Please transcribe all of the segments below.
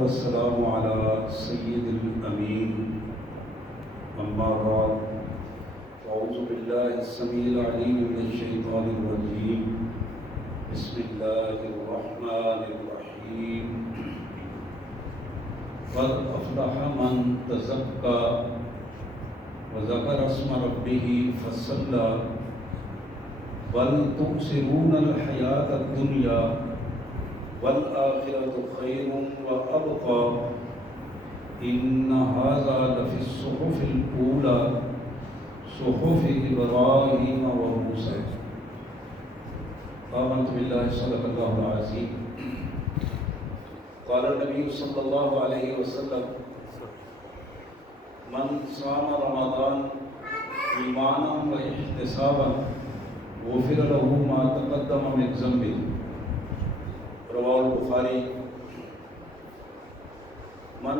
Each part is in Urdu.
والسلام على سيد الأمين أما بعد أعوذ بالله السميع العليم من الشيطان الرجيم بسم الله الرحمن الرحيم قد أفلح من تزكى وذكر اسم ربه فصلى بل تؤثرون الحياة الدنيا والآخرة خير وأبقى إن هذا لفي الصحف الأولى صحف إبراهيم وموسى. آمنت بالله صدق الله العظيم. قال النبي صلى الله عليه وسلم من صام رمضان إيمانا واحتسابا غفر له ما تقدم من ذنبه. رواه البخاری. من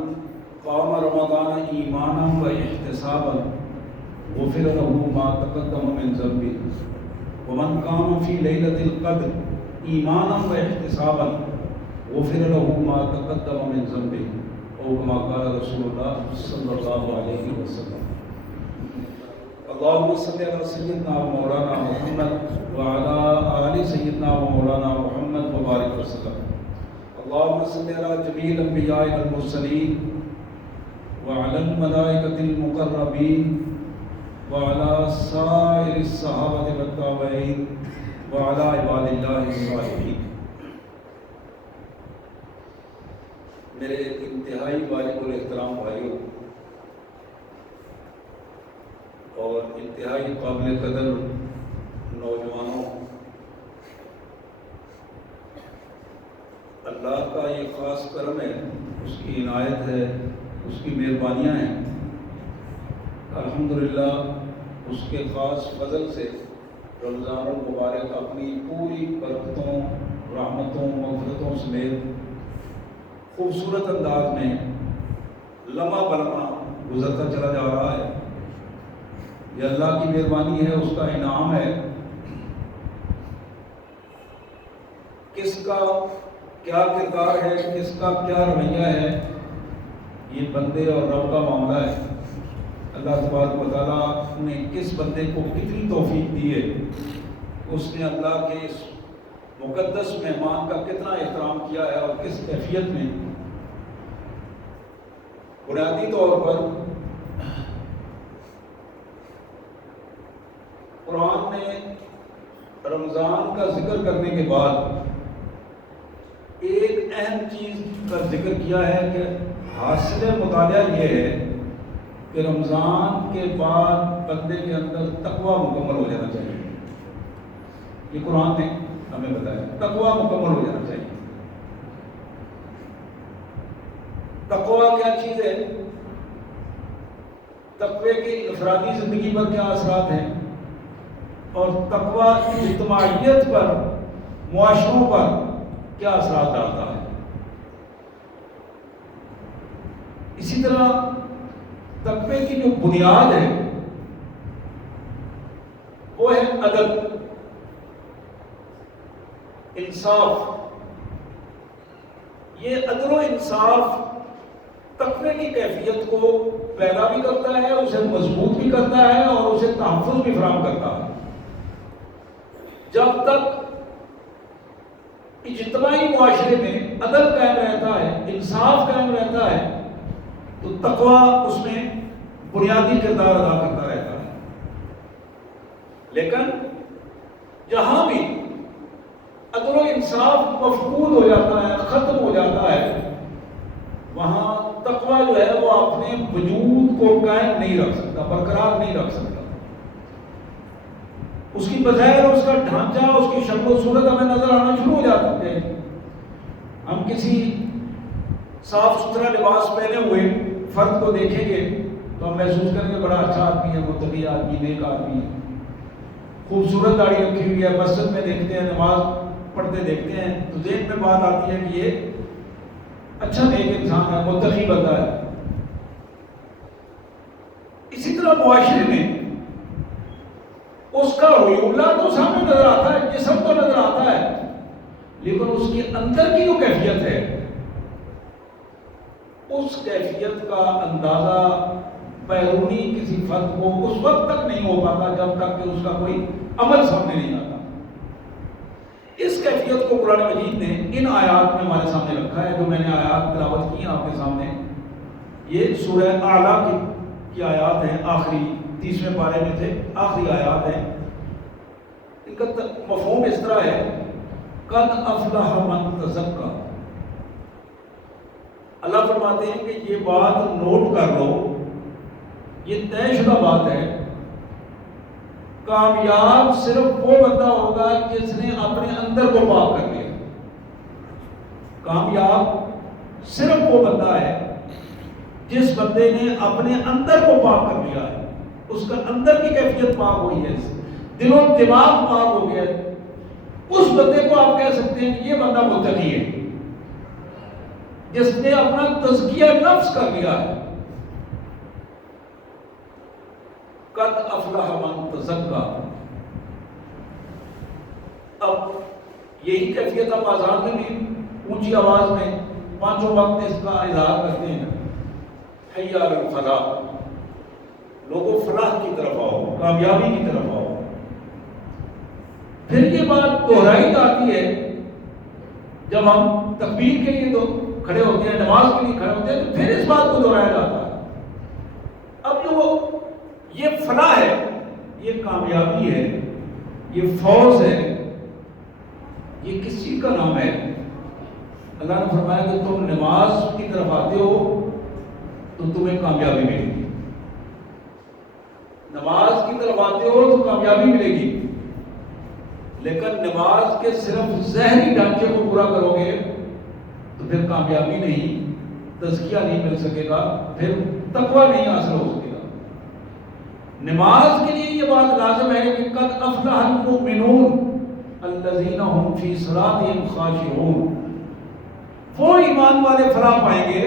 قام رمضان ایمانا و احتسابا غفر له ما تقدم من ذنبه ومن قام في ليلة القدر ایمانا و احتسابا غفر له ما تقدم من ذنبه او كما قال رسول الله صلی اللہ علیہ وسلم. اللهم صل على سيدنا ومولانا محمد وعلى آل سيدنا ومولانا محمد وبارك وسلم. اللهم صل على جميع الأنبياء والمرسلين وعلى الملائكة المقربين وعلى سائر الصحابة والتابعين وعلى عباد الله الصالحين. میرے انتہائی واجب الاحترام بھائیوں اور انتہائی قابل قدر نوجوانوں، اللہ کا یہ خاص کرم ہے، اس کی عنایت ہے، اس کی مہربانیاں ہیں. الحمدللہ اس کے خاص فضل سے رمضان المبارک اپنی پوری برکتوں، رحمتوں، مغفرتوں سمیت خوبصورت انداز میں لمحہ بلمحہ گزرتا چلا جا رہا ہے. یہ اللہ کی مہربانی ہے، اس کا انعام ہے. کس کا کیا کردار ہے، کس کا کیا رویہ ہے، یہ بندے اور رب کا معاملہ ہے. اللہ تبارک و تعالیٰ نے کس بندے کو کتنی توفیق دی ہے، اس نے اللہ کے اس مقدس مہمان کا کتنا احترام کیا ہے اور کس کیفیت میں. بنیادی طور پر قرآن نے رمضان کا ذکر کرنے کے بعد ایک اہم چیز کا ذکر کیا ہے کہ حاصل مطالعہ یہ ہے کہ رمضان کے بعد بندے کے اندر تقویٰ مکمل ہو جانا چاہیے. یہ قرآن نے ہمیں بتایا، تقویٰ مکمل ہو جانا چاہیے. تقویٰ کیا چیز ہے؟ تقوی کی انفرادی زندگی پر کیا اثرات ہیں اور تقویٰ اجتماعیت پر، معاشروں پر کیا اثرات ڈالتا ہے. اسی طرح تقوی کی جو بنیاد ہے وہ ہے عدل، انصاف. یہ عدل و انصاف تقوی کی کیفیت کو پیدا بھی کرتا ہے، اسے مضبوط بھی کرتا ہے اور اسے تحفظ بھی فراہم کرتا ہے. جب تک اجتماعی معاشرے میں عدل قائم رہتا ہے، انصاف قائم رہتا ہے، تو تقوی اس میں بنیادی کردار ادا کرتا رہتا ہے. لیکن جہاں بھی عدل و انصاف مفقود ہو جاتا ہے، ختم ہو جاتا ہے، وہاں تقوی جو ہے وہ اپنے وجود کو قائم نہیں رکھ سکتا، برقرار نہیں رکھ سکتا. اس کی بظاہر اس کا ڈھانچہ، اس کی شکل و صورت ہمیں نظر آنا شروع ہو جاتی ہے. ہم کسی صاف ستھرا لباس پہنے ہوئے فرد کو دیکھیں گے تو ہم محسوس کریں گے بڑا اچھا آدمی ہے، متقی آدمی، نیک آدمی ہے. خوبصورت داڑھی رکھی ہوئی ہے، مسجد میں دیکھتے ہیں، نماز پڑھتے دیکھتے ہیں تو ذہن میں بات آتی ہے کہ یہ اچھا نیک انسان ہے، متقی بندہ ہے. اسی طرح معاشرے میں اس کا رویولہ تو سامنے نظر آتا ہے، جسم تو نظر آتا ہے، لیکن اس کے اندر کی جو کیفیت ہے اس کیفیت کا اندازہ بیرونی کسی فرد کو اس وقت تک نہیں ہو پاتا جب تک کہ اس کا کوئی عمل سامنے نہیں آتا۔ اس کیفیت کو قرآن مجید نے ان آیات میں ہمارے سامنے رکھا ہے جو میں نے آیات تلاوت کی ہیں آپ کے سامنے۔ یہ سورہ اعلیٰ کی آیات ہیں، آخری 30ویں پارے میں تھے، آخری آیات ہیں۔ ان کا مفہوم اس طرح ہے، قد افلح من تزکا۔ اللہ فرماتے ہیں کہ یہ بات نوٹ کر لو، یہ طے شدہ بات ہے، کامیاب صرف وہ بندہ ہوگا جس نے اپنے اندر کو پاک کر لیا۔ کامیاب صرف وہ بندہ ہے جس بندے نے اپنے اندر کو پاک کر لیا ہے، اس کا اندر کی کیفیت پاک ہوئی ہے، دل و دماغ پاک ہو گیا ہے، اس بندے کو آپ کہہ سکتے ہیں کہ یہ بندہ متقی ہے، جس نے اپنا تزکیہ نفس کر لیا ہے۔ قد افلح من تزکا۔ اب یہی کیفیت ہم آزاد میں بھی اونچی آواز میں پانچوں وقت اس کا اظہار کرتے ہیں، حی علی الفلاح، لوگوں فلاح کی طرف آؤ، کامیابی کی طرف آؤ۔ پھر یہ بات دہرائی جاتی ہے جب ہم تکبیر کے لیے تو کھڑے ہوتے ہیں، نماز کے لیے کھڑے ہوتے ہیں، تو پھر اس بات کو دہرایا جاتا ہے۔ اب جو یہ فلاح ہے، یہ کامیابی ہے، یہ فوز ہے، یہ کس چیز کا نام ہے؟ اللہ نے فرمایا کہ تم نماز کی طرف آتے ہو تو تمہیں کامیابی ملے گی، نماز کی طرف آتے ہو تو کامیابی ملے گی، لیکن نماز کے صرف ظاہری ڈھانچے کو پورا کرو گے تو پھر کامیابی نہیں، تزکیہ نہیں مل سکے گا، پھر تقویٰ نہیں حاصل ہو سکے گا۔ نماز کے لیے یہ بات لازم ہے کہ قد افلح المؤمنون الذین هم فی صلاتهم خاشعون۔ وہ ایمان والے فلاح پائیں گے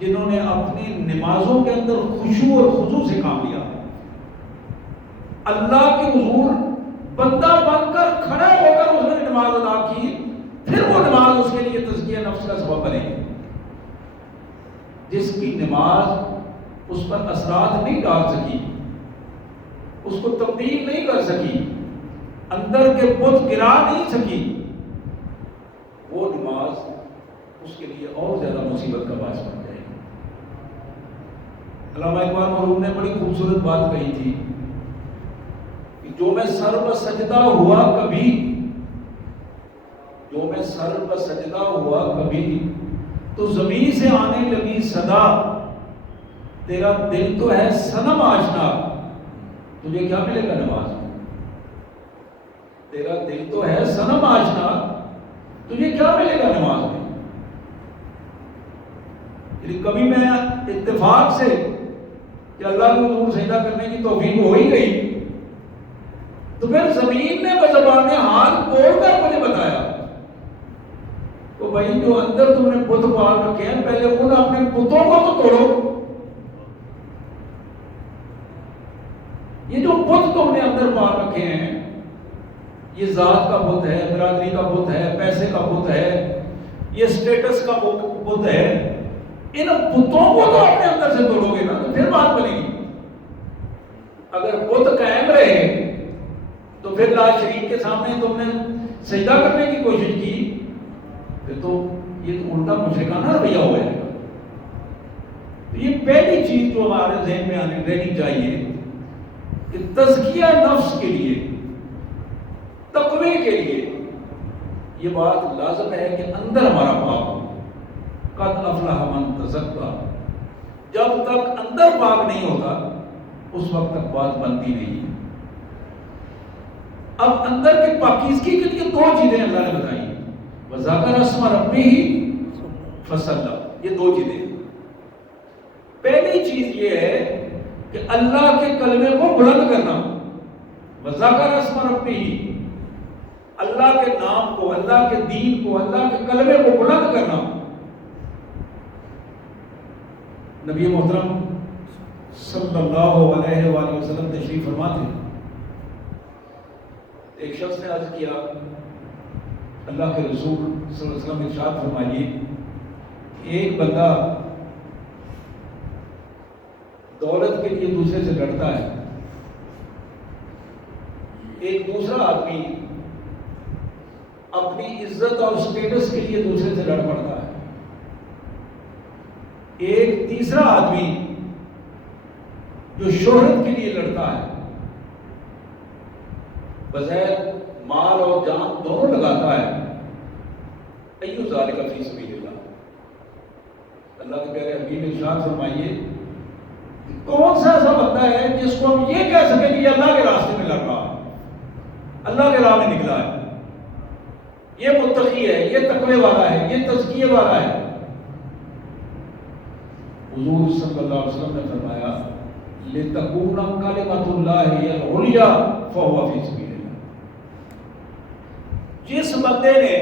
جنہوں نے اپنی نمازوں کے اندر خشوع اور خضوع سے کام لیا، اللہ کے حضور بندہ بن کر کھڑا ہو کر اس نے نماز ادا کی، پھر وہ نماز اس کے لیے تزکیہ نفس کا سبب بنے گی۔ جس کی نماز اس پر اثرات نہیں ڈال سکی، اس کو تبدیل نہیں کر سکی، اندر کے بت گرا نہیں سکی، وہ نماز اس کے لیے اور زیادہ مصیبت کا باعث بن جائے گی۔ علامہ اقبال مرحوم نے بڑی خوبصورت بات کہی تھی کہ جو میں سر پر سجدہ ہوا کبھی، جو میں سر پر سجدہ ہوا کبھی، تو زمین سے آنے لگی صدا، تیرا دل تو ہے صنم آشنا، تجھے کیا ملے گا نماز میں؟ تیرا دل تو ہے صنم آشنا، تجھے کیا ملے گا نماز میں؟ یعنی کبھی میں اتفاق سے کہ اللہ کے حضور سجدہ کرنے کی توفیق ہو ہی گئی، تو پھر زمین نے بزبان حال بول کر مجھے بتایا تو بھائی جو اندر تم نے بت پال رکھے ہیں، پہلے ان اپنے بتوں کو تو توڑو۔ یہ جو بت تم نے اندر پال رکھے ہیں، یہ ذات کا بت ہے، برادری کا بت ہے، پیسے کا بت ہے، یہ اسٹیٹس کا بت ہے، ان بتوں کو تو اپنے اندر سے توڑو گے نا تو پھر بات بنے گی۔ اگر بت قائم رہے تو پھر لا شریک کے سامنے تم نے سجدہ کرنے کی کوشش کی، پھر تو یہ تو الٹا مشرکانہ رویہ ہو جائے گا۔ تو یہ پہلی چیز جو ہمارے ذہن میں آنے رہنی چاہیے کہ تزکیہ نفس کے لیے، تقوی کے لیے یہ بات لازم ہے کہ اندر ہمارا پاک ہو۔ قد افلح من تزکا، جب تک اندر پاک نہیں ہوتا اس وقت تک بات بنتی نہیں۔ اب اندر کے پاکیزگی کے لیے دو چیزیں اللہ نے بتائی، وَذَكَرَ اسْمَ رَبِّهِ فَصَلَّى، یہ دو چیزیں۔ پہلی چیز یہ ہے کہ اللہ کے کلمے کو بلند کرنا، وَذَكَرَ اسْمَ رَبِّهِ، اللہ کے نام کو، اللہ کے دین کو، اللہ کے کلمے کو بلند کرنا۔ نبی محترم صلی اللہ علیہ وآلہ وسلم تشریف فرما تھے، ایک شخص نے عرض کیا اللہ کے رسول صلی اللہ علیہ وسلم ارشاد فرمائیے ایک بندہ دولت کے لیے دوسرے سے لڑتا ہے، ایک دوسرا آدمی اپنی عزت اور اسٹیٹس کے لیے دوسرے سے لڑ پڑتا ہے، ایک تیسرا آدمی جو شہرت کے لیے لڑتا ہے، بظاہر مال اور جان دونوں لگاتا ہے، ایو ذالک فی سبیل اللہ۔ اللہ کے پیارے حبیب ارشاد فرمائیے کہ کون سا ایسا بندہ ہے جس کو ہم یہ کہہ سکیں کہ یہ اللہ کے راستے میں لڑ رہا ہے، اللہ کے راہ میں نکلا ہے، یہ متقی ہے، یہ تقوی والا ہے، یہ تزکیے والا ہے۔ حضور صلی اللہ علیہ وسلم نے فرمایا لِتَكُونَ كَلِمَةُ اللَّهِ هِيَ الْعُلْيَا فَهُوَ فِي سَبِيلِ اللَّهِ۔ جس بندے نے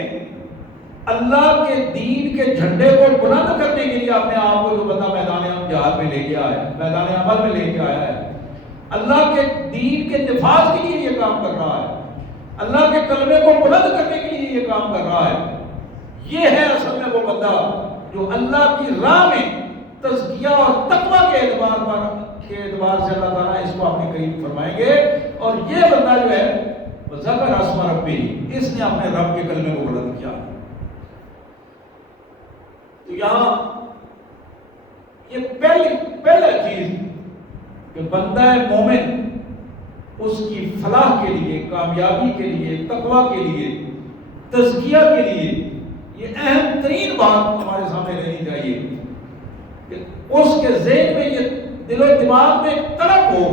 اللہ کے دین کے جھنڈے کو بلند کرنے کے لیے اپنے آپ کو، جو بندہ میدان جہاد میں لے کے آیا ہے، میدان عمل میں لے کے آیا ہے، اللہ کے دین کے نفاذ کے لیے یہ کام کر رہا ہے، اللہ کے کلمے کو بلند کرنے کے لیے یہ کام کر رہا ہے، یہ ہے اصل میں وہ بندہ جو اللہ کی راہ میں تزکیہ اور تقوی کے اعتبار سے اللہ تعالیٰ اس کو اپنے قریب فرمائیں گے، اور یہ بندہ جو ہے ذکر اسم ربی، اس نے اپنے رب کے کلمے کو بلند کیا۔ تو یہاں یہ پہلا چیز کہ بندہ مومن اس کی فلاح کے لیے، کامیابی کے لیے، تقوی کے لیے، تزکیہ کے لیے، یہ اہم ترین بات ہمارے سامنے رہنی چاہیے کہ اس کے ذہن میں، یہ دل و دماغ میں ایک تڑپ ہو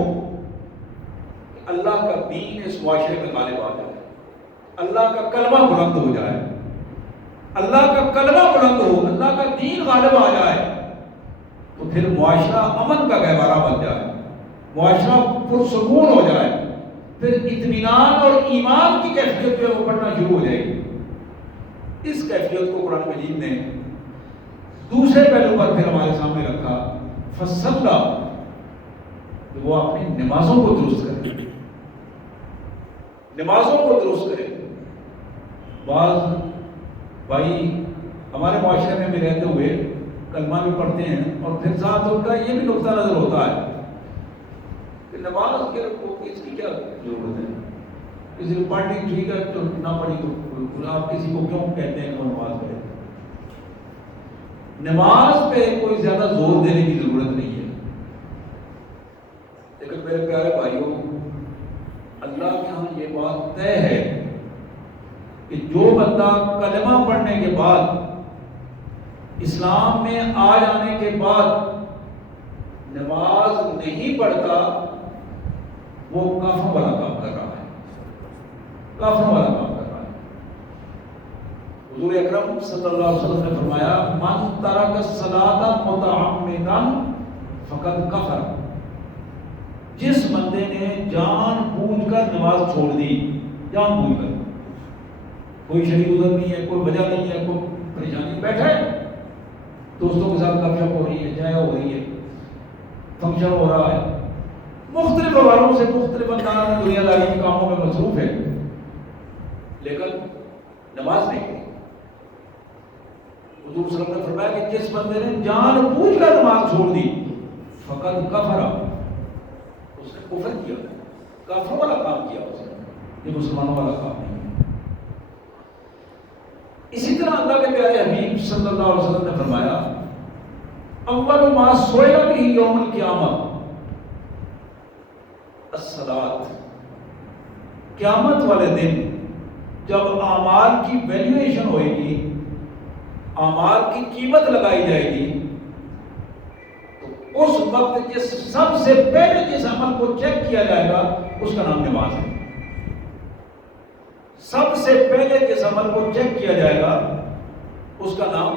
کہ اللہ کا دین اس معاشرے میں غالب آ جائے، اللہ کا کلمہ بلند ہو جائے، اللہ کا کلمہ بلند ہو، اللہ کا دین غالب آ جائے، تو پھر معاشرہ امن کا گہوارہ بن جائے، معاشرہ پرسکون ہو جائے، پھر اطمینان اور ایمان کی کیفیت پہ وہ بڑھنا شروع ہو جائے گی۔ اس کیفیت کو قرآن مجید نے دوسرے پہلو پر پھر ہمارے سامنے رکھا، فصلہ، کہ وہ اپنی نمازوں کو درست کرے، نمازوں کو درست کرے۔ بعض بھائی ہمارے معاشرے میں بھی رہتے ہوئے کلمہ بھی پڑھتے ہیں، اور پھر ساتھ ان کا یہ بھی نقطہ نظر ہوتا ہے کہ نماز کے کو اس کی کیا ضرورت ہے، کسی کو پڑھنی ٹھیک ہے، تو نہ پڑھی تو آپ کسی کو کیوں کہتے ہیں کہ وہ نماز پڑھے؟ نماز پہ کوئی زیادہ زور دینے کی ضرورت نہیں ہے، لیکن میرے پیارے بھائیوں، اللہ کے ہاں یہ بات طے ہے کہ جو بندہ کلمہ پڑھنے کے بعد، اسلام میں آ جانے کے بعد نماز نہیں پڑھتا، وہ کافر والا کام کر رہا ہے، کافر والا کام کر رہا ہے۔ حضور اکرم صلی اللہ علیہ وسلم نے فرمایا من ترک الصلاۃ متعمدا فقد کفر۔ جس بندے نے جان بوجھ کر نماز چھوڑ دی، جان بوجھ کر، کوئی شریک ادھر نہیں ہے، کوئی وجہ نہیں ہے، کوئی پریشانی، بیٹھا ہے دوستوں کے ساتھ گپ شپ ہو رہی ہے، چائے ہو رہی ہے، فنکشن ہو رہا ہے، مختلف حوالوں سے مختلف انداز میں دنیا داری کے کاموں میں مصروف ہے، لیکن نماز نہیں پڑھی۔ حضور صلی اللہ علیہ وسلم نے فرمایا کہ جس بندے نے جان بوجھ کر نماز چھوڑ دی، فقد کفر، اس نے کفر کیا، کافر والا کام کیا، اس نے، یہ مسلمانوں والا کام نہیں ہے۔ اسی طرح اللہ کے پیارے حبیب صلی اللہ علیہ وسلم نے فرمایا اول ما سئل به یوم القیامت الصلاۃ۔ قیامت والے دن جب اعمال کی ویلیویشن ہوئے گی، اعمال کی قیمت لگائی جائے گی، تو اس وقت جس سب سے پہلے جس عمل کو چیک کیا جائے گا اس کا نام نماز ہے۔ سب سے پہلے جس عمل کو چیک کیا جائے گا اس کا نام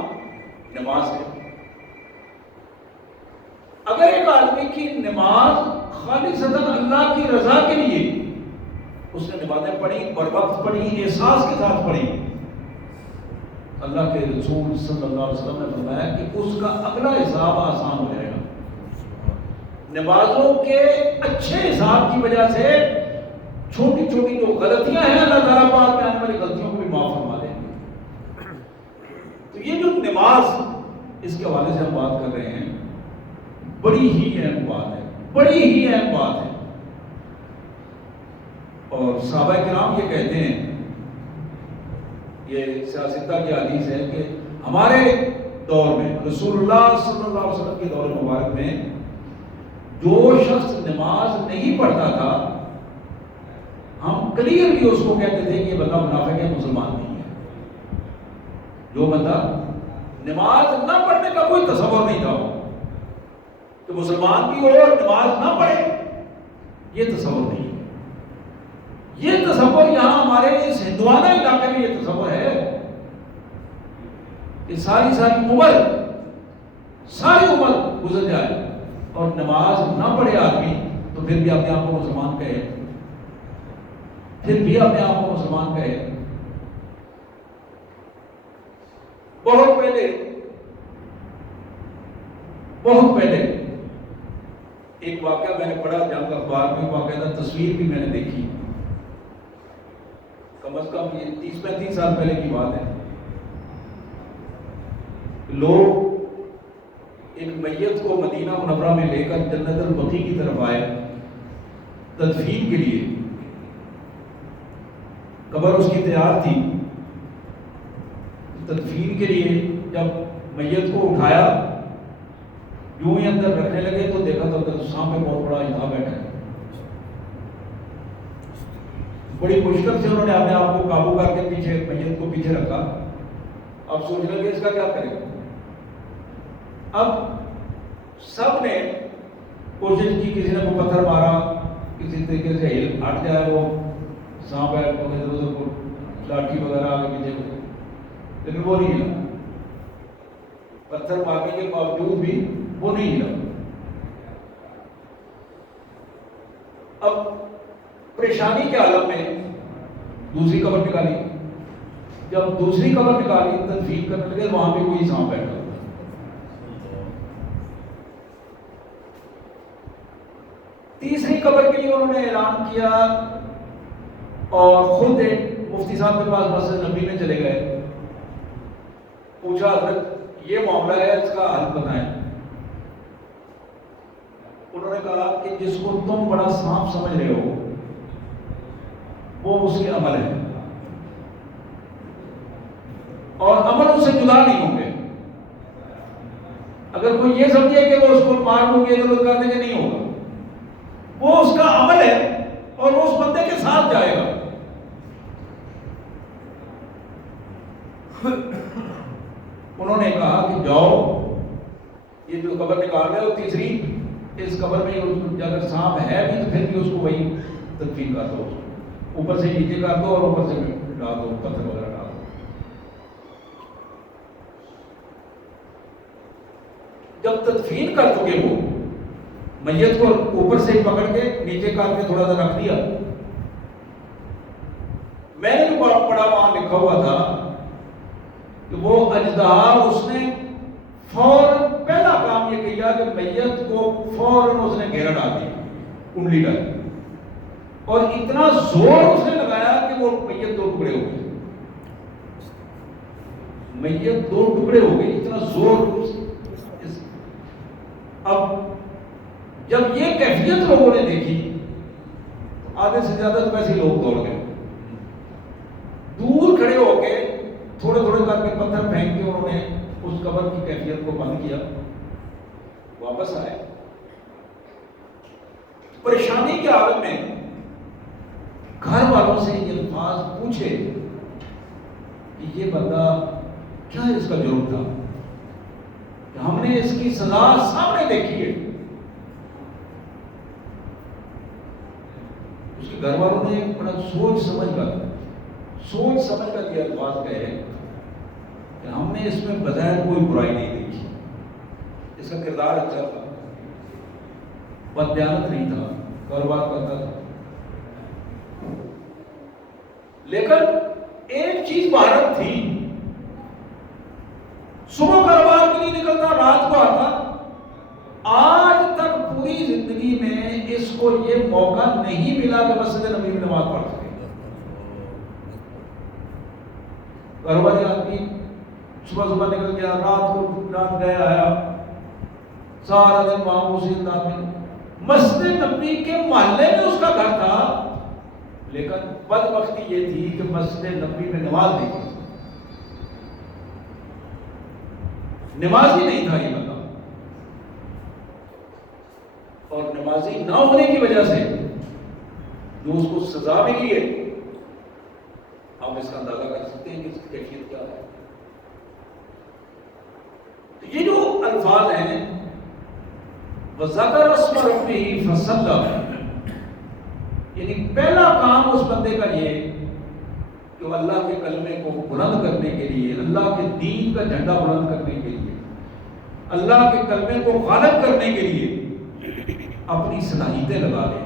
نماز ہے۔ اگر ایک آدمی کی نماز خالصتاً اللہ کی رضا کے لیے، اس نے نمازیں پڑھی، بر وقت پڑھی، احساس کے ساتھ پڑھی، اللہ کے رسول صلی اللہ علیہ وسلم نے فرمایا کہ اس کا اگلا حساب آسان ہو جائے گا۔ نمازوں کے اچھے حساب کی وجہ سے چھوٹی چھوٹی جو غلطیاں ہیں اللہ تعالیٰ پاک میں آنے والی غلطیوں کو بھی معاف فرما دیں گے۔ تو یہ جو نماز اس کے حوالے سے ہم بات کر رہے ہیں. بڑی ہی اہم بات ہے, بڑی ہی اہم بات ہے. اور صحابہ کرام یہ کہتے ہیں, یہ سیاستہ کی حدیث ہے کہ ہمارے دور میں, رسول اللہ صلی اللہ علیہ وسلم کے دور مبارک میں, جو شخص نماز نہیں پڑھتا تھا ہم کلیئرلی اس کو کہتے تھے کہ یہ بندہ منافق ہے, مسلمان نہیں ہے. جو بندہ نماز نہ پڑھنے کا کوئی تصور نہیں تھا کہ مسلمان بھی ہو اور نماز نہ پڑھے, یہ تصور نہیں ہے. یہ تصور یہاں ہمارے اس ہندوانہ علاقے میں یہ تصور ہے کہ ساری عمر گزر جائے اور نماز نہ پڑھے آدمی تو پھر بھی اپنے آپ کو مسلمان کہے, پھر بھی اپنے آپ کو مسلمان کہے. بہت پہلے ایک واقعہ میں نے پڑھا, جنگ اخبار میں باقاعدہ تصویر بھی میں نے دیکھی, کم از کم یہ 30-35 سال پہلے کی بات ہے. لوگ ایک میت کو مدینہ منورہ میں لے کر جنت البقیع کی طرف آئے تدفین کے لیے. قبر اس کی تیار تھی. تدفین کے لیے جب میت کو اٹھایا, یوں ہی اندر رکھنے لگے تو دیکھا تو سامنے بہت بڑا اجدہا بیٹھا ہے. بڑی مشکل سے انہوں نے اپنے آپ کو قابو کر کے پیچھے میت کو پیچھے رکھا. اب سوچنے لگے اس کا کیا کرے. اب سب نے کوشش کی, کسی نے کو پتھر مارا, کسی طریقے سے ہٹ جائے وہ سانپ ہے, ادھر ادھر کو لاٹھی وغیرہ آگے پیچھے, لیکن وہ نہیں ہلا. پتھر مارنے کے باوجود بھی وہ نہیں ہلا. اب پریشانی کے عالم میں دوسری قبر نکالی. جب دوسری قبر نکالی تدفین کرنے لگے, وہاں بھی کوئی سانپ بیٹھا. تیسری قبر کے لیے انہوں نے اعلان کیا اور خود ایک مفتی صاحب کے پاس مسجد نبی میں چلے گئے. پوچھا حضرت یہ معاملہ ہے, اس کا حل بتائیں. انہوں نے کہا کہ جس کو تم بڑا سانپ سمجھ رہے ہو وہ اس کے عمل ہے, اور عمل اس سے جدا نہیں ہوں گے. اگر کوئی یہ سمجھے کہ وہ اس کو مار دوں گے تو کر دیں گے, نہیں ہوگا. وہ اس کا عمل ہے اور وہ اس بندے کے ساتھ جائے گا. انہوں نے کہا کہ جاؤ, یہ جو قبر نکال رہے ہو تیسری, اس قبر میں اگر سانپ ہے بھی تو پھر بھی اس کو وہی تدفین کر دو, اوپر سے نیچے کر دو اور اوپر سے ڈال دو, پتھر وغیرہ ڈال دو. جب تدفین کر چکے وہ میت کو اوپر سے پکڑ کے نیچے کر کے تھوڑا سا رکھ دیا, میں نے جو پڑھا وہاں لکھا ہوا تھا کہ وہ اجدہا اس نے فوراً پہلا کام یہ کیا کہ میت کو فوراً اس نے گھیرا ڈال دیا, کنڈلی ڈال, اور اتنا زور اس نے لگایا کہ وہ میت 2 ٹکڑے ہو گئے. میت 2 ٹکڑے ہو گئے, اتنا زور. اب جب یہ کیفیت لوگوں نے دیکھی تو آدھے سے زیادہ تو ویسے لوگ دوڑ گئے. دور کھڑے ہو کے تھوڑے تھوڑے کر کے پتھر پھینک کے انہوں نے اس قبر کی کیفیت کو بند کیا, واپس آئے. پریشانی کے عالم میں گھر والوں سے یہ الفاظ پوچھے کہ یہ بندہ کیا اس کا جرم تھا, کہ ہم نے اس کی سزا سامنے دیکھی ہے. اس کے گھر والوں نے بڑا سوچ سمجھ کر یہ الفاظ کہے کہ ہم نے اس میں بظاہر کوئی برائی نہیں دیکھی, اس کا کردار اچھا تھا, بددیانت نہیں تھا, کاروبار کرتا تھا, لیکن ایک چیز بھارت تھی, صبح کاروبار کے لیے نکلتا, رات کو آتا. آج تک پوری زندگی میں اس کو یہ موقع نہیں ملا کہ مسجد نبی میں نماز پڑھ سکے. کاروباری آدمی صبح نکل گیا, رات کو رات گیا آیا، سارا دن وہاں اسی انداز میں. مسجد نبی کے محلے میں اس کا گھر تھا، لیکن بدبختی یہ تھی کہ مسجد نبی میں نماز نہیں تھی، نمازی نہیں تھا یہ بندہ. اور نمازی نہ ہونے کی وجہ سے جو اس کو سزا ملی ہے، آپ اس کا اندازہ کر سکتے ہیں کہ اس کی کیفیت کیا ہے. تو یہ جو الفاظ ہیں وَذَكَرَ اسْمَ رَبِّهِ فَصَلَّى، یعنی پہلا کام اس بندے کا یہ کہ وہ اللہ کے کلمے کو بلند کرنے کے لیے، اللہ کے دین کا جھنڈا بلند کرنے کے لیے، اللہ کے کلمے کو غالب کرنے کے لیے اپنی صلاحیتیں لگا لے،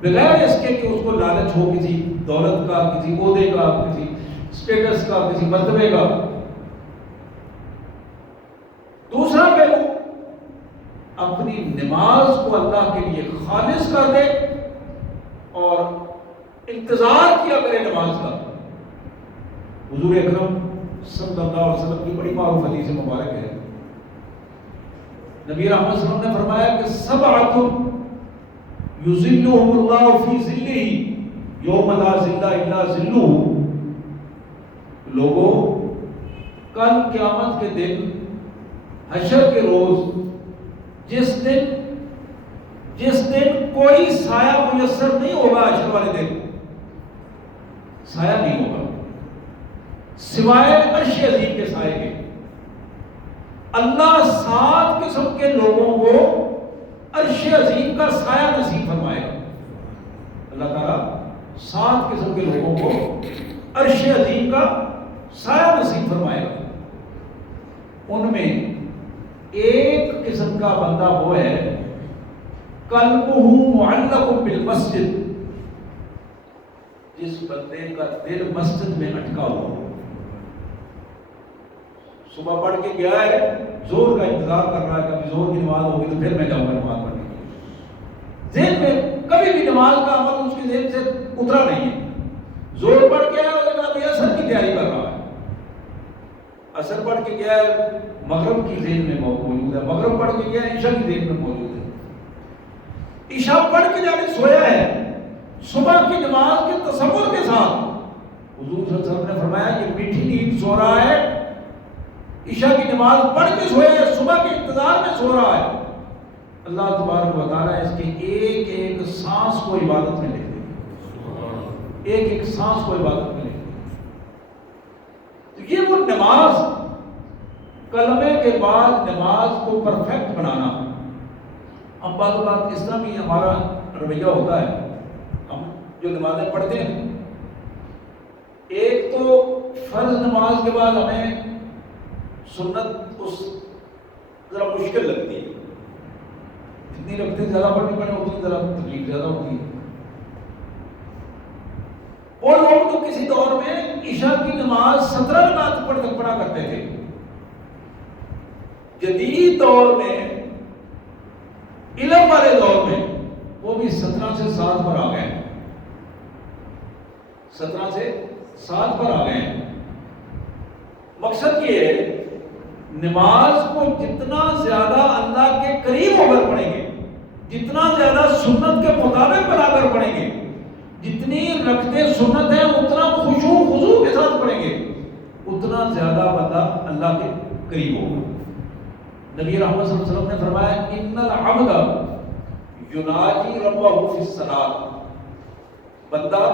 بغیر اس کے کہ اس کو لالچ ہو کسی دولت کا، کسی عہدے کا، کسی اسٹیٹس کا، کسی مرتبے کا. دوسرا پہلو، اپنی نماز کو اللہ کے لیے خالص کر دے اور انتظار کیا کرے نماز کا. حضور اکرم صلی اللہ علیہ وسلم کی بڑی معروف حدیث مبارک ہے، نبی رحمت صلی اللہ علیہ وسلم نے فرمایا کہ سبعۃ یظلھم اللہ فی ظلہ یوم لا ظل الا ظلہ. لوگوں، کل قیامت کے دن، حشر کے روز، جس دن کوئی سایہ میسر نہیں ہوگا، حشر والے دن سایہ نہیں ہوگا سوائے عرش عظیم کے سائے کے. اللہ 7 قسم کے لوگوں کو عرش عظیم کا سایہ نصیب فرمائے گا. اللہ تعالیٰ 7 قسم کے لوگوں کو عرش عظیم کا سایہ نصیب فرمائے گا. ان میں ایک قسم کا بندہ وہ ہے قلبہ معلق بالمسجد، جس بندے کا دل مسجد میں اٹکا ہوا. صبح پڑھ کے گیا ہے، زور کا انتظار کر رہا ہے کہ ابھی زور کی نماز ہوگی تو پھر میں جاؤں گا نماز پڑھنے کے لیے. ذہن میں کبھی بھی نماز کا عمل اس کے ذہن سے اترا نہیں ہے. زور پڑھ کے آیا اور ابھی اثر کی تیاری کر رہا ہے. اثر پڑھ کے گیا ہے، مغرب کی ذہن میں موجود ہے، مغرب پڑھ کے گیا ہے، عشاء کی ذہن میں موجود ہے. عشاء پڑھ کے جانے سویا ہے، صبح کی نماز کے تصور کے ساتھ. حضور صلی اللہ علیہ وسلم نے فرمایا یہ میٹھی نیند سو رہا ہے، عشاء کی نماز پڑھ کے سویا ہے، صبح کے انتظار میں سو رہا ہے. اللہ تبارک و تعالیٰ اس کے ایک ایک سانس کو عبادت میں لکھ دے، ایک ایک سانس کو عبادت میں لکھ دے. تو یہ وہ نماز، کلمے کے بعد نماز کو پرفیکٹ بنانا. ہم بعض اوقات اس طرح بھی ہمارا رویہ ہوتا ہے، ہم جو نمازیں پڑھتے ہیں، ایک تو فرض نماز کے بعد ہمیں سنت اس ذرا مشکل لگتی ہے، جتنی رکھتے زیادہ پڑھنی پڑے اتنی ذرا تکلیف زیادہ ہوتی ہے. وہ لوگ تو کسی دور میں عشاء کی نماز 17 رکعت پڑھا کرتے تھے. جدید دور میں، علم والے دور میں، وہ بھی 17 سے 7 پر آ گئے، 17 سے 7 پر آ گئے. مقصد یہ ہے نماز کو جتنا زیادہ اللہ کے قریب ہو کر پڑھیں گے، جتنا زیادہ سنت کے مطابق بنا کر پڑھیں گے، جتنی رکھتے سنت ہے اتنا خشوع خضوع کے ساتھ پڑھیں گے، اتنا زیادہ بندہ اللہ کے قریب ہوگا. نبی رحمت صلی اللہ علیہ وسلم نے فرمایا ان العبد یناجی ربہ فی الصلاۃ. بندہ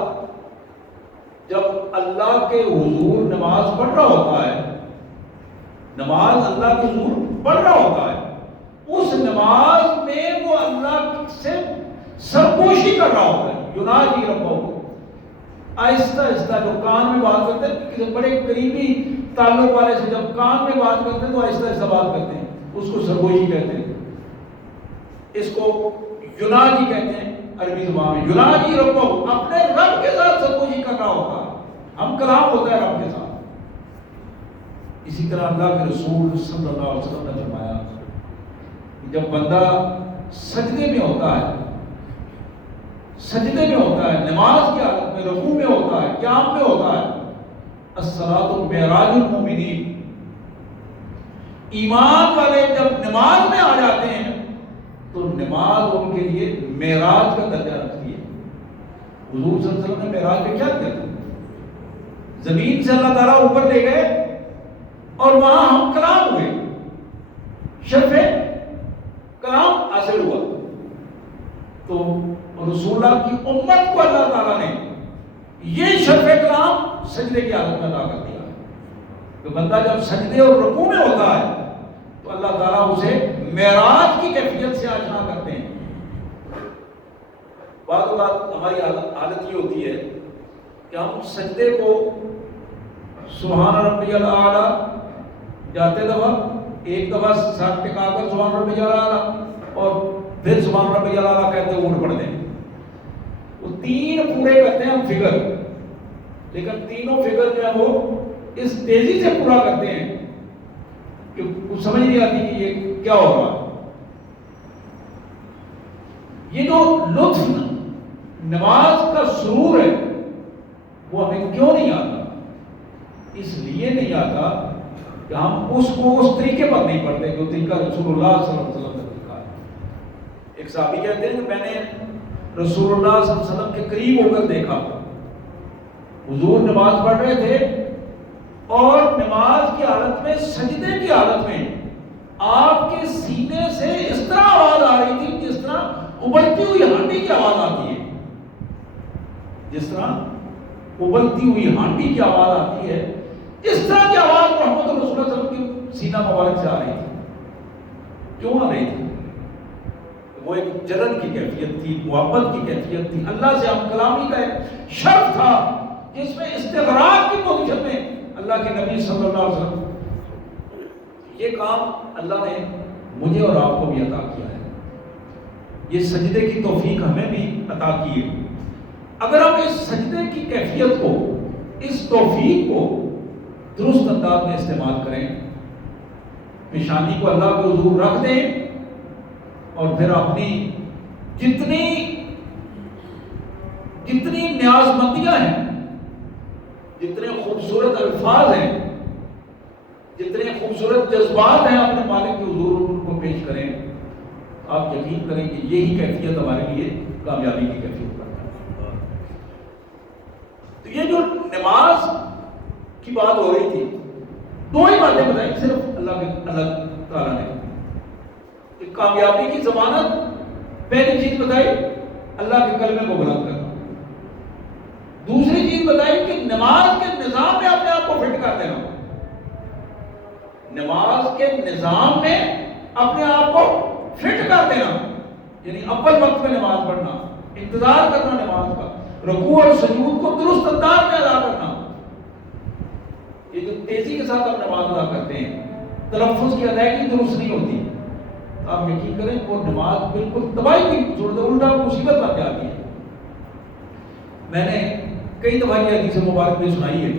جب اللہ کے حضور نماز پڑھ رہا ہوتا ہے، نماز اللہ کے حضور پڑھ رہا ہوتا ہے، اس نماز میں وہ اللہ سے سرگوشی کر رہا ہوتا ہے. یناجی ربہ، آہستہ آہستہ. جو کان میں بات کرتے ہیں، کسی بڑے قریبی تعلق والے سے جب کان میں بات کرتے ہیں تو آہستہ آہستہ بات کرتے ہیں، اس کو سرگوشی کہتے ہیں. اس کو یناجی کہتے ہیں عربی زبان میں. یناجی ربہ، اپنے رب کے ساتھ سرگوشی کر رہا ہوتا ہے، ہم کلام ہوتا ہے رب کے ساتھ. اسی طرح اللہ کے رسول صلی اللہ علیہ وسلم نے فرمایا کہ جب بندہ سجدے میں ہوتا ہے، سجدے میں ہوتا ہے، نماز کی حالت میں، رکوع میں ہوتا ہے، قیام میں ہوتا ہے، الصلاۃ معراج المومنین، ایمان والے جب نماز میں آ جاتے ہیں تو نماز ان کے لیے معراج کا درجہ رکھتی ہے۔ حضور صلی اللہ علیہ وسلم نے معراج میں کیا کیا تھا؟ زمین سے اللہ تعالیٰ اوپر لے گئے اور وہاں ہم کلام ہوئے، شرف کلام حاصل ہوا۔ تو رسول اللہ کی امت کو اللہ تعالیٰ نے یہ شرف کلام سجدے کی حالت میں ادا کر دیا کہ بندہ جب سجدے اور رکوع میں ہوتا ہے تو اللہ تعالیٰ اسے معراج کی کیفیت سے آشنا کرتے ہیں۔ بعض اوقات ہماری حالت یہ ہوتی ہے کہ ہم سجدے کو سبحان ربی الاعلیٰ جاتے دفعہ ایک دفعہ سر ٹکا کر سبحان ربی الاعلیٰ اور پھر سبحان ربی الاعلیٰ کہتے ہوئے اٹھ پڑتے ہیں۔ وہ تین پورے کرتے ہیں ہم فگر، لیکن تینوں فگر جو ہے وہ اس تیزی سے پورا کرتے ہیں کہ کچھ سمجھ نہیں آتی کہ یہ کیا ہو رہا۔ یہ جو لطف نماز کا سرور ہے وہ ہمیں کیوں نہیں آتا؟ اس لیے نہیں آتا کہ ہم اس کو اس طریقے پر نہیں پڑھتے جو طریقہ رسول اللہ صلی اللہ علیہ وسلم نے سکھایا۔ ایک صحابی کہتے ہیں کہ میں نے رسول اللہ صلی اللہ علیہ وسلم کے قریب ہو کر دیکھا، حضور نماز پڑھ رہے تھے اور نماز کی حالت میں سجدے کی حالت میں آپ کے سینے سے اس طرح آواز آ رہی تھی جس طرح ابلتی ہوئی ہانڈی کی آواز آتی ہے، جس طرح ابلتی ہوئی ہانڈی کی آواز آتی ہے، اس طرح کی آواز محمد رسول اللہ صلی اللہ علیہ وسلم کی سینہ مبارک سے آ رہی تھی۔ کیوں آ رہی تھی؟ وہ ایک جلن کی کیفیت تھی، محبت کی کیفیت تھی، اللہ سے ہم کلامی کا ایک شرط تھا جس میں استغراق کی پوزیشن میں اللہ کے نبی صلی اللہ علیہ وسلم، یہ کام اللہ نے مجھے اور آپ کو بھی عطا کیا ہے، یہ سجدے کی توفیق ہمیں بھی عطا کی ہے۔ اگر ہم اس سجدے کی کیفیت کو، اس توفیق کو درست انداز میں استعمال کریں، پیشانی کو اللہ کے حضور رکھ دیں اور پھر اپنی جتنی نیاز مندیاں ہیں، جتنے خوبصورت الفاظ ہیں، جتنے خوبصورت جذبات ہیں اپنے مالک کے حضور ان کو پیش کریں، آپ یقین کریں کہ یہی کیفیت ہمارے لیے کامیابی کی کیفیت کرتا ہے۔ تو یہ جو نماز کی بات ہو رہی تھی، دو ہی باتیں بتائیں صرف اللہ تعالیٰ نے کہ کامیابی کی ضمانت، پہلی چیز بتائی اللہ کے کلمے کو بلند کرنا، دوسری چیز بتائی کہ نماز کے نظام میں اپنے آپ کو فٹ کر دینا، نماز کے نظام میں اپنے آپ کو فٹ کر دینا، یعنی اول وقت میں نماز پڑھنا، انتظار کرنا نماز کا، رکوع اور سجود کو درست انداز میں ادا کرنا۔ یہ جو تیزی کے ساتھ ہم نماز ادا کرتے ہیں، تلفظ کی ادائیگی درست نہیں ہوتی، آپ یقین کریں وہ نماز بالکل تباہی کی صورت، الٹا مصیبت بن جاتی ہے۔ میں نے کئی دفعہ یہ حدیث مبارک میں سنائی ہے،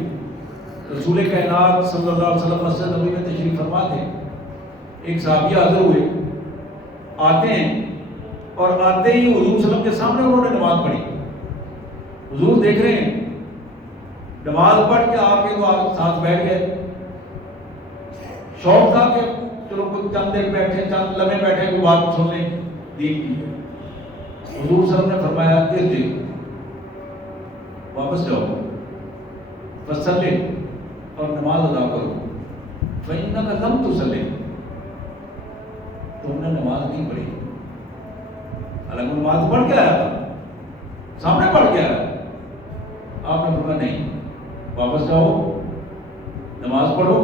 رسول کائنات صلی اللہ علیہ وسلم مسجد نبوی میں تشریف فرما تھے، ایک صحابی حاضر ہوئے، آتے ہیں اور آتے ہی حضور صلی اللہ علیہ وسلم کے سامنے انہوں نے نماز پڑھی، حضور دیکھ رہے ہیں، نماز پڑھ کے آپ کے تو آپ ساتھ بیٹھ گئے، شوق تھا کہ چلو کچھ چند دیر بیٹھے، چند لمحے بیٹھے، کوئی بات سن لیں دین کی۔ حضور صلی اللہ علیہ وسلم نے فرمایا ارجع، واپس جاؤ، فصلی، اور نماز ادا کرو، فإنک لم تصلی، تم نے نماز نہیں پڑھی، حالانکہ نماز پڑھ کے آیا تھا، سامنے پڑھ کے آیا، آپ نے فرمایا نہیں، واپس جاؤ، نماز پڑھو،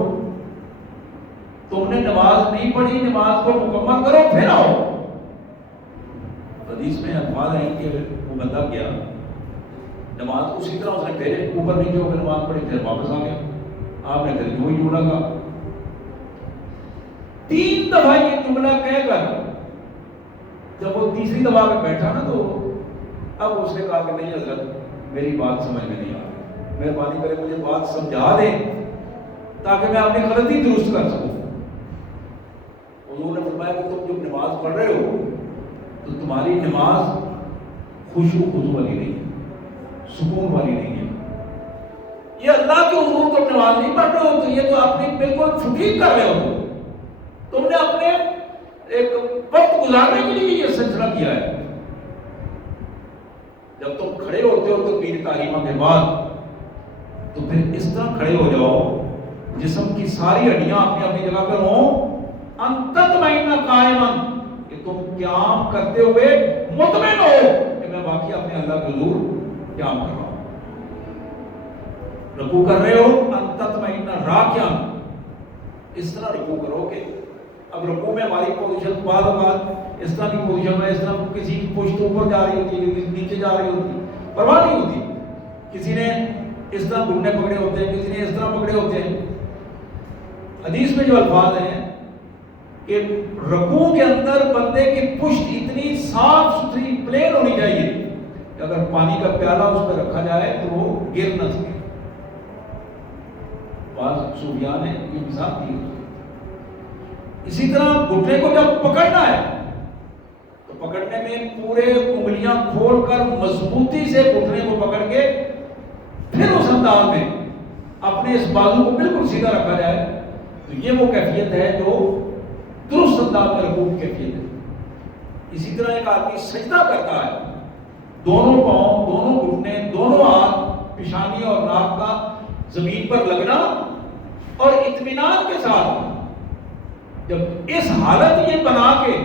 تم نے نماز نہیں پڑھی، نماز کو مکمل کرو پھر آؤ۔ حدیث میں الفاظ ہیں کہ وہ بندہ گیا، نماز اسی طرح اس نے پہلے اوپر نیچے ہو کر نماز پڑھی، پھر واپس آ گیا، آپ نے پھر وہی جملہ کہا، 3 دفعہ یہ جملہ کہہ کر جب وہ تیسری دفعہ پہ بیٹھا نا تو اب اس نے کہا کہ نہیں حضرت میری بات سمجھ میں نہیں آ رہی، مہربانی کرے مجھے بات سمجھا دیں تاکہ میں اپنی غلطی درست کر سکوں۔ حضور نے فرمایا کہ تم جب نماز پڑھ رہے ہو تو تمہاری نماز خشوع خضوع والی نہیں ہے، سکون والی نہیں ہے، یہ اللہ کے حضور تم نماز نہیں پڑھ رہے ہو، تو یہ تو اپنی بالکل فٹیک کر رہے ہو، تم نے اپنے ایک وقت گزارنے کے لیے یہ سلسلہ کیا ہے. جب تم کھڑے ہوتے ہو تکبیر تحریمہ کے بعد تو پھر اس طرح کھڑے ہو جاؤ جسم کی ساری ہڈیاں اپنی اپنی جگہ پر ہوں. ان تطمئن قائما، کہ تم قیام کرتے ہوئے مطمئن ہو کہ میں واقعی اپنے اللہ کے حضور قیام کر رہا ہوں. رکوع کر رہے ہو ان تطمئن راکعا، اس طرح رکوع کرو کہ اب رکوع میں ہماری پوزیشن بعض اوقات اس طرح کی پوزیشن میں، اس طرح کسی کی پشت اوپر جا رہی ہوتی ہے، کسی نیچے جا رہی ہوتی ہے، پرواہ نہیں ہوتی. کسی نے اس طرح گھٹنے پکڑے ہوتے ہیں، کسی نے اس طرح پکڑے ہوتے ہیں. حدیث میں جو الفاظ ہیں کہ رکوع کے اندر بندے کی پشت اتنی صاف ستھری پلین ہونی چاہیے کہ اگر پانی کا پیالہ اس پہ رکھا جائے تو وہ گر نہ سکے. بعض صوفیاء نے یہ مثال دی. اسی طرح گھٹنے کو جب پکڑنا ہے تو پکڑنے میں پورے انگلیاں کھول کر مضبوطی سے گھٹنے کو پکڑ کے پھر اس انداز میں اپنے اس بازو کو بالکل سیدھا رکھا جائے تو یہ وہ کیفیت ہے جو درست انداز میں رکوع کی کیفیت ہے. اسی طرح ایک آدمی سجدہ کرتا ہے، دونوں پاؤں، دونوں گھٹنے، دونوں ہاتھ، پیشانی اور ناک کا زمین پر لگنا اور اطمینان کے ساتھ جب اس حالت یہ بنا کے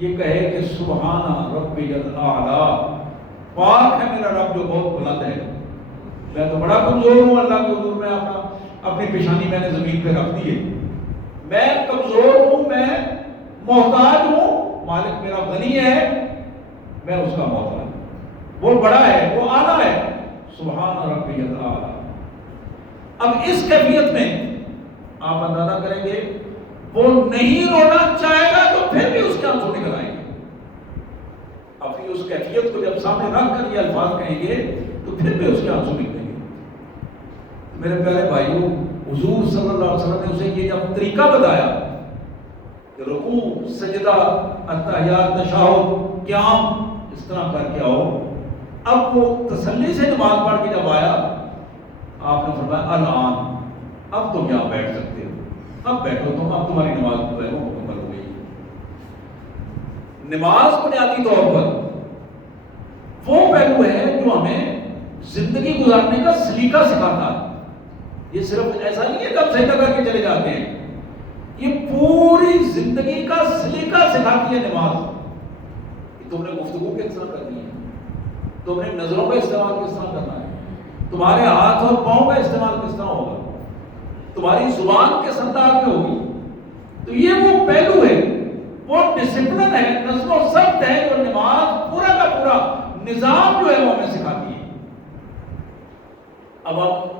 یہ کہے کہ سبحان ربی الاعلی، پاک ہے میرا رب جو بہت بلند ہے، میں تو بڑا کمزور ہوں اللہ کے حضور میں، اپنی پیشانی میں نے زمین پہ رکھ دی ہے، میں کمزور ہوں، میں محتاج ہوں، مالک میرا غنی ہے، میں اس کا محتاج ہوں، وہ بڑا ہے، وہ اعلیٰ ہے، سبحان ربی الاعلی. اب اس کیفیت میں آپ اندازہ کریں گے وہ نہیں رونا چاہے گا تو پھر بھی اس کے آنسو نکل آئیں گے. اپنی اس کیفیت کو جب سامنے رکھ کر یہ الفاظ کہیں گے تو پھر بھی اس کے آنسو نکلیں گے. میرے پیارے بھائیوں، حضور صلی اللہ علیہ وسلم نے اسے یہ جب طریقہ بتایا کہ رکوع، سجدہ، اتحیات، تشہد، قیام اس طرح کر کے آؤ، اب وہ تسلی سے نماز پڑھ کے جب آیا آپ نے فرمایا الان، اب تو کیا بیٹھ سکتے ہو، اب بیٹھو تم، اب تمہاری نماز جو ہے وہ مکمل ہو گئی. نماز بنیادی طور پر وہ پہلو ہے جو ہمیں زندگی گزارنے کا سلیقہ سکھاتا ہے. یہ صرف ایسا نہیں ہے کہ ہم سجدہ کر کے چلے جاتے ہیں، یہ پوری زندگی کا سلیقہ سکھاتی ہے نماز. تم نے گفتگو کس طرح کرنی ہے، تم نے نظروں کا استعمال کس طرح کرنا ہے، تمہارے ہاتھ اور پاؤں کا استعمال کس طرح ہوگا، تمہاری زبان کس انداز میں ہوگی. تو یہ وہ پہلو ہے، وہ ڈسپلن ہے، نظم و ضبط ہے جو نماز پورا کا پورا نظام جو ہے وہ ہمیں سکھاتی ہے. اب آپ